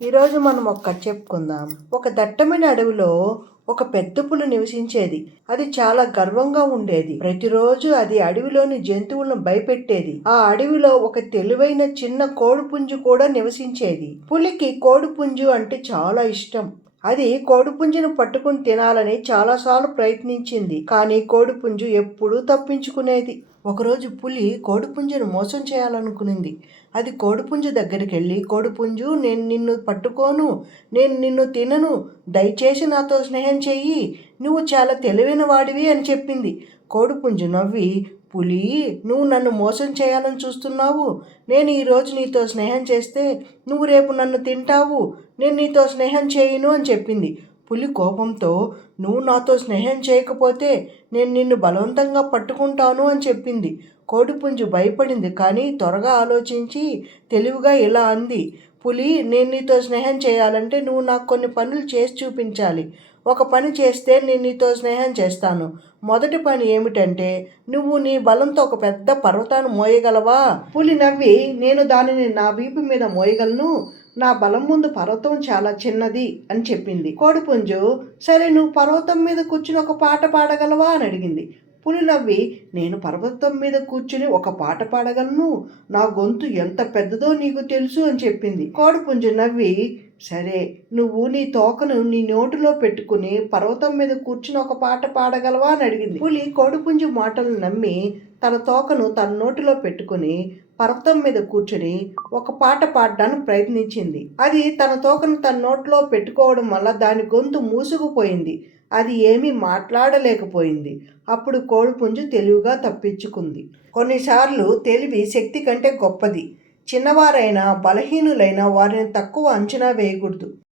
ఈరోజు మనం ఒక కథ చెప్పుకుందాం. ఒక దట్టమైన అడవిలో ఒక పెద్ద పులి నివసించేది. అది చాలా గర్వంగా ఉండేది. ప్రతిరోజు అది అడవిలోని జంతువులను భయపెట్టేది. ఆ అడవిలో ఒక తెలివైన చిన్న కోడిపుంజు కూడా నివసించేది. పులికి కోడిపుంజు అంటే చాలా ఇష్టం. అది కోడిపుంజును పట్టుకుని తినాలని చాలాసార్లు ప్రయత్నించింది. కానీ కోడిపుంజు ఎప్పుడూ తప్పించుకునేది. ఒకరోజు పులి కోడిపుంజును మోసం చేయాలనుకునింది. అది కోడిపుంజు దగ్గరికి వెళ్ళి, కోడిపుంజు, నేను నిన్ను పట్టుకోను, నేను నిన్ను తినను, దయచేసి నాతో స్నేహం చెయ్యి, నువ్వు చాలా తెలివైన వాడివి అని చెప్పింది. కోడిపుంజు నవ్వి, పులి, నువ్వు నన్ను మోసం చేయాలని చూస్తున్నావు. నేను ఈరోజు నీతో స్నేహం చేస్తే నువ్వు రేపు నన్ను తింటావు. నేను నీతో స్నేహం చేయను అని చెప్పింది. పులి కోపంతో, నువ్వు నాతో స్నేహం చేయకపోతే నేను నిన్ను బలవంతంగా పట్టుకుంటాను అని చెప్పింది. కోడిపుంజు భయపడింది, కానీ త్వరగా ఆలోచించి తెలివిగా ఇలా అంది. పులి, నేను నీతో స్నేహం చేయాలంటే నువ్వు నాకు కొన్ని పనులు చేసి చూపించాలి. ఒక పని చేస్తే నేను నీతో స్నేహం చేస్తాను. మొదటి పని ఏమిటంటే నువ్వు నీ బలంతో ఒక పెద్ద పర్వతాన్ని మోయగలవా? పులి నవ్వి, నేను దానిని నా వీపు మీద మోయగలను. నా బలం ముందు పర్వతం చాలా చిన్నది అని చెప్పింది. కోడిపుంజు, సరే, నువ్వు పర్వతం మీద కూర్చుని ఒక పాట పాడగలవా అని అడిగింది. పులి నవ్వి, నేను పర్వతం మీద కూర్చుని ఒక పాట పాడగలను. నా గొంతు ఎంత పెద్దదో నీకు తెలుసు అని చెప్పింది. కోడిపుంజు నవ్వి, సరే, నువ్వు నీ తోకను నీ నోటిలో పెట్టుకుని పర్వతం మీద కూర్చుని ఒక పాట పాడగలవా అని అడిగింది. పులి కోడిపుంజు మాటలను నమ్మి తన తోకను తన నోటిలో పెట్టుకుని పర్వతం మీద కూర్చుని ఒక పాట పాడడానికి ప్రయత్నించింది. అది తన తోకను తన నోట్లో పెట్టుకోవడం వల్ల దాని గొంతు మూసుకుపోయింది. అది ఏమీ మాట్లాడలేకపోయింది. అప్పుడు కోడిపుంజు తెలివిగా తప్పించుకుంది. కొన్నిసార్లు తెలివి శక్తి కంటే గొప్పది. చిన్నవారైనా బలహీనులైన వారిని తక్కువ అంచనా వేయకూడదు.